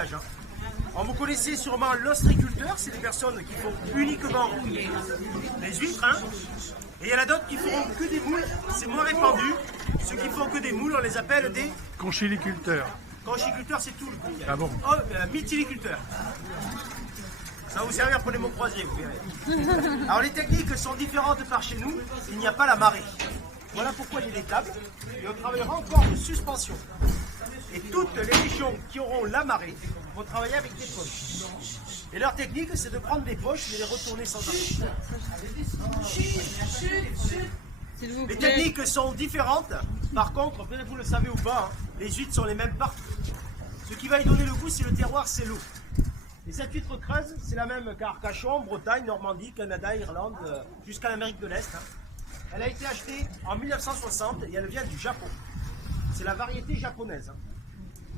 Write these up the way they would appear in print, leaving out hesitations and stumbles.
voyage. Hein. Alors, vous connaissez sûrement l'ostriculteur, c'est les personnes qui font uniquement les huîtres. Hein. Et il y en a d'autres qui feront que des moules, c'est moins répandu. Ceux qui font que des moules, on les appelle des conchiliculteurs. Conchiliculteurs, c'est tout le coup. Ah bon? Oh, mytiliculteurs. Ça va vous servir pour les mots croisés, vous verrez. Alors les techniques sont différentes par chez nous, il n'y a pas la marée. Voilà pourquoi il y a des tables, et on travaillera encore de suspension. Et toutes les régions qui auront la marée vont travailler avec des poches. Et leur technique, c'est de prendre des poches et les retourner sans arrêt. Les techniques sont différentes. Par contre, peut-être vous le savez ou pas, hein, les huîtres sont les mêmes partout. Ce qui va y donner le goût, c'est le terroir, c'est l'eau. Et cette huître creuse, c'est la même qu'Arcachon, Bretagne, Normandie, Canada, Irlande, jusqu'à l'Amérique de l'Est. Hein. Elle a été achetée en 1960 et elle vient du Japon. C'est la variété japonaise. Hein.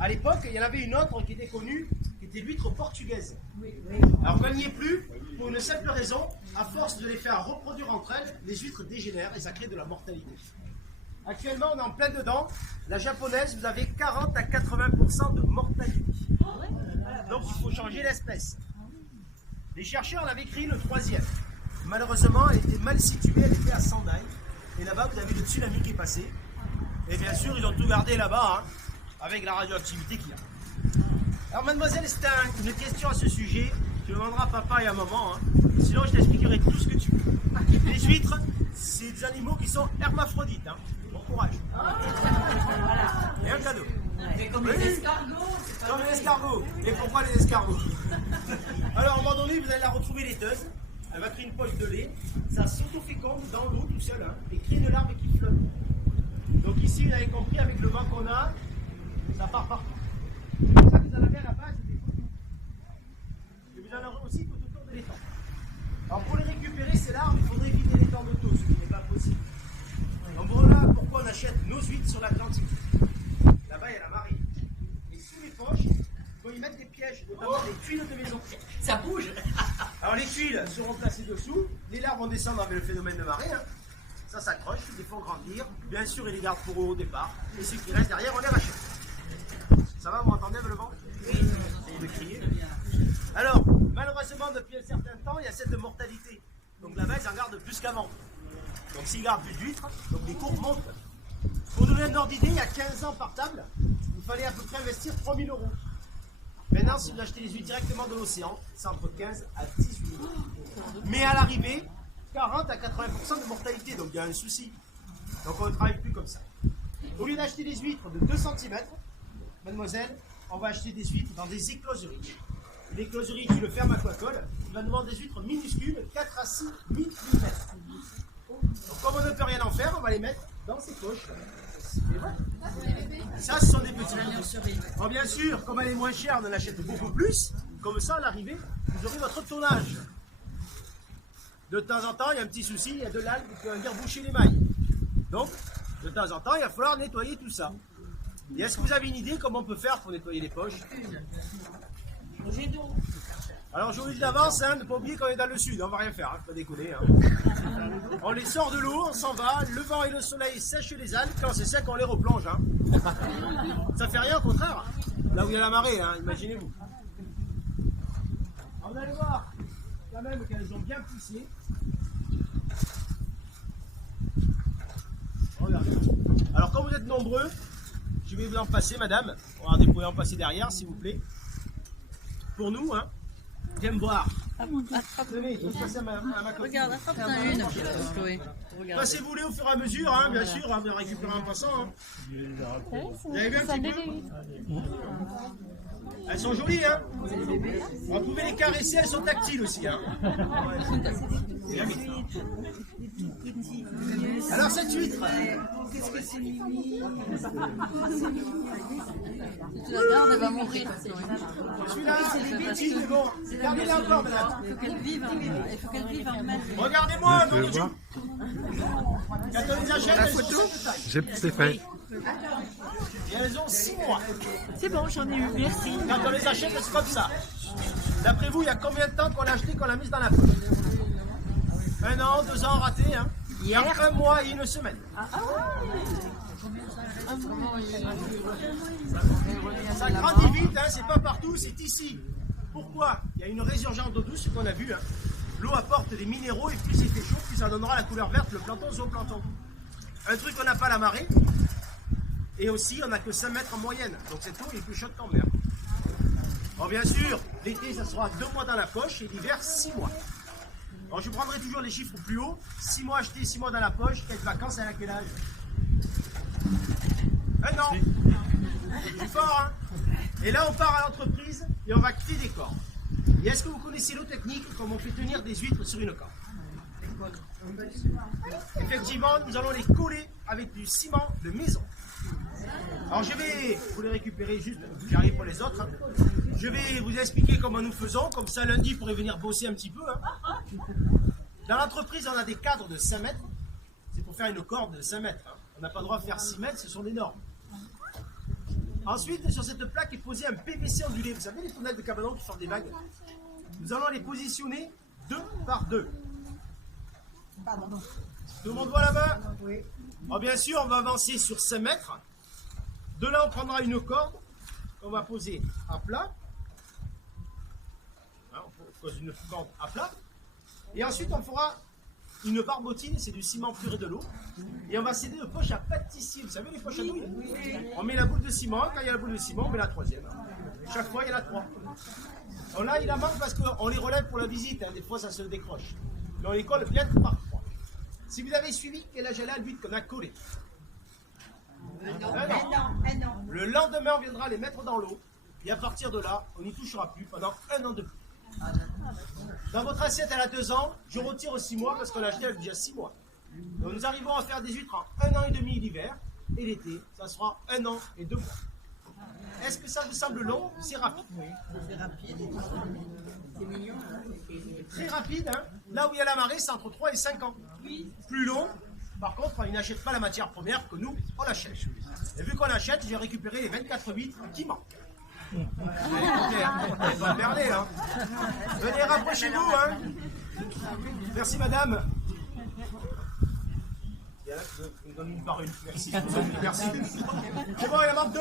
À l'époque, il y en avait une autre qui était connue, qui était l'huître portugaise. Alors on n'y est plus, pour une simple raison, à force de les faire reproduire entre elles, les huîtres dégénèrent et ça crée de la mortalité. Actuellement, on est en plein dedans. La japonaise, vous avez 40 à 80% de mortalité. Donc il faut changer l'espèce. Les chercheurs l'avaient créé le 3e. Malheureusement, elle était mal située, elle était à Sendai. Et là-bas, vous avez le tsunami qui est passé. Et bien sûr, ils ont tout gardé là-bas, hein, avec la radioactivité qu'il y a. Alors mademoiselle, c'est une question à ce sujet. Tu demanderas à papa et à maman. Hein. Sinon, je t'expliquerai tout ce que tu veux. Les huîtres, c'est des animaux qui sont hermaphrodites. Hein. Bon courage. Et un cadeau. C'est comme les escargots. Comme les escargots. Et pourquoi les escargots? Alors, à un moment donné, vous allez la retrouver laiteuse. Elle va créer une poche de lait. Ça s'auto-féconde dans l'eau tout seul. Hein, et crée une larve qui flotte. Donc ici, vous avez compris, avec le vent qu'on a, ça part partout. Ça, vous en avez à la base des photos. Et vous en aurez aussi tout autour de l'étang. Alors, pour les récupérer, ces larves, il faudrait vider l'étang de taux, ce qui n'est pas possible. Donc voilà pourquoi on achète nos huîtres sur l'Atlantique. Là-bas, il y a la marée. Et sous les poches, il faut y mettre des pièges, notamment des tuiles de maison. Ça bouge. Alors les tuiles seront placées dessous, les larves vont descendre avec le phénomène de marée. Hein. Ça s'accroche, ils les font grandir. Bien sûr, ils les gardent pour eux au départ. Et ceux qui restent derrière, on les rachète. Ça va, vous m'entendez avec le vent? Oui. Essayez de crier. Alors, malheureusement, depuis un certain temps, il y a cette mortalité. Donc là-bas, ils en gardent plus qu'avant. Donc s'ils gardent plus d'huîtres, donc les cours montent. Pour nous donner un ordre d'idée, il y a 15 ans par table, il fallait à peu près investir 3 000 €. Maintenant, si vous achetez les huîtres directement de l'océan, c'est entre 15 à 18 000 €. Mais à l'arrivée, 40 à 80% de mortalité, donc il y a un souci. Donc on ne travaille plus comme ça. Au lieu d'acheter des huîtres de 2 cm, mademoiselle, on va acheter des huîtres dans des écloseries. L'écloserie, tu le fermes à colle, il va demander des huîtres minuscules, 4 à 6 mm. Donc comme on ne peut rien en faire, on va les mettre dans ces poches. Ça, ce sont des petits huîtres. Oh, bien sûr, comme elle est moins chère, on en achète beaucoup plus. Comme ça, à l'arrivée, vous aurez votre tonnage. De temps en temps, il y a un petit souci, il y a de l'algue qui va venir boucher les mailles. Donc, de temps en temps, il va falloir nettoyer tout ça. Et est-ce que vous avez une idée comment on peut faire pour nettoyer les poches? Alors, je vous dis d'avance, hein, ne pas oublier qu'on est dans le sud, on va rien faire, hein, pas déconner. Hein. On les sort de l'eau, on s'en va, le vent et le soleil sèchent les algues, quand c'est sec, on les replonge. Hein. Ça fait rien, au contraire. Là où il y a la marée, hein, imaginez-vous. On va aller voir quand même qu'elles ont bien poussé. Regardez. Alors, quand vous êtes nombreux, je vais vous en passer, madame. Regardez, vous pouvez en passer derrière, s'il vous plaît. Pour nous, hein. J'aime boire. Tenez, je vais passer à ma copine. Regarde, attrape-en une, Chloé. Passez-vous-les au fur et à mesure, hein, bien sûr, hein, de récupérer en passant. Hein. Vous avez vu un petit peu? Elles sont jolies, hein. Vous pouvez les caresser, elles sont tactiles aussi. Hein. Alors cette huître, qu'est-ce que c'est mimi? Si tu la gardes, elle va mourir. celui-là, c'est des petits, mais bon, gardez-la encore, madame. Il faut qu'elle vive, il faut qu'elle vive en maître. Regardez-moi, non, du tout. Quand on les achète, elles sont C'est fait. et elles ont 6 mois. C'est bon, j'en ai eu, merci. Quand on les achète, elles sont comme ça. D'après vous, il y a combien de temps qu'on l'a acheté, qu'on l'a mise dans la poche? 1 an, 2 ans raté, hein. Il y a 1 mois et 1 semaine. Ça grandit vite, hein, c'est pas partout, c'est ici. Pourquoi? Il y a une résurgence d'eau douce, ce qu'on a vu. Hein. L'eau apporte des minéraux et plus il fait chaud, plus ça donnera la couleur verte, le plancton, zooplancton. Un truc qu'on n'a pas à la marée. Et aussi, on n'a que 5 mètres en moyenne. Donc cette eau est plus chaude qu'en mer. Bon, bien sûr, l'été, ça sera 2 mois dans la poche et l'hiver, 6 mois. Alors, je prendrai toujours les chiffres plus hauts. 6 mois achetés, 6 mois dans la poche. Quelles vacances à quel âge? Un an. C'est fort, hein? Et là, on part à l'entreprise et on va quitter des cordes. Et est-ce que vous connaissez l'autre technique, comme on fait tenir des huîtres sur une corde? Effectivement, nous allons les coller avec du ciment de maison. Alors je vais vous les récupérer juste, j'arrive pour les autres. Hein. Je vais vous expliquer comment nous faisons, comme ça lundi vous pourrez venir bosser un petit peu. Hein. Dans l'entreprise, on a des cadres de 5 mètres. C'est pour faire une corde de 5 mètres. Hein. On n'a pas le droit de faire 6 mètres, ce sont des normes. Ensuite, sur cette plaque est posé un PVC ondulé. Vous savez les fenêtres de cabanon qui font des vagues? Nous allons les positionner 2 par 2. Tout le monde voit là-bas? Oui. Alors bien sûr, on va avancer sur 5 mètres. De là, on prendra une corde qu'on va poser à plat. Hein, on pose une corde à plat. Et ensuite, on fera une barbotine, c'est du ciment pur et de l'eau. Et on va céder de poche à pâtissier. Vous savez les poches à douille? On met la boule de ciment. Quand il y a la boule de ciment, on met la troisième. Chaque fois, il y en a 3. Alors là, il en manque parce qu'on les relève pour la visite. Hein. Des fois, ça se décroche. Mais on les colle bien par 3. Si vous avez suivi, quel âge elle a, l'huître qu'on a collée? Un an. Le lendemain, on viendra les mettre dans l'eau. Et à partir de là, on n'y touchera plus pendant 1 an de plus. Dans votre assiette, elle a 2 ans. Je retire 6 mois parce qu'on l'a acheté avec déjà 6 mois. Donc nous arrivons à faire des huîtres en 1 an et demi l'hiver. Et l'été, ça sera 1 an et 2 mois. Est-ce que ça vous semble long? C'est rapide. Oui, c'est rapide. C'est mignon. Très rapide. Hein. Là où il y a la marée, c'est entre 3 et 5 ans. Plus long. Par contre, il n'achète pas la matière première que nous, on l'achète. Et vu qu'on l'achète, j'ai récupéré les 24 huîtres qui manquent. Pas merder, hein. Venez, rapprochez-vous, hein. Merci, madame. Il y en a qui me donnent une par une. Merci. Merci. C'est bon, il en manque 2.